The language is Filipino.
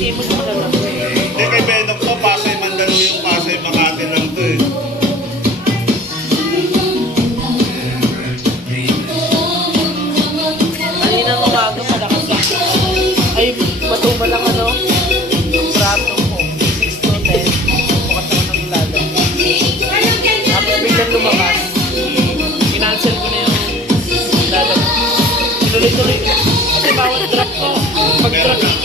Imos mo na lang. Hindi kay Benok to, Pasay Mandaluyong, Pasay Makati lang to eh. Kanina ng umaga malakas ako. Ay, matuma lang ano. Yung prato ko. 6 to 10. Bukas ako ng lalo. Tapos biglang lumakas. Kinancel ko na yung lalo. Tuloy-tuloy. Kasi bawat drop ko. Pag drop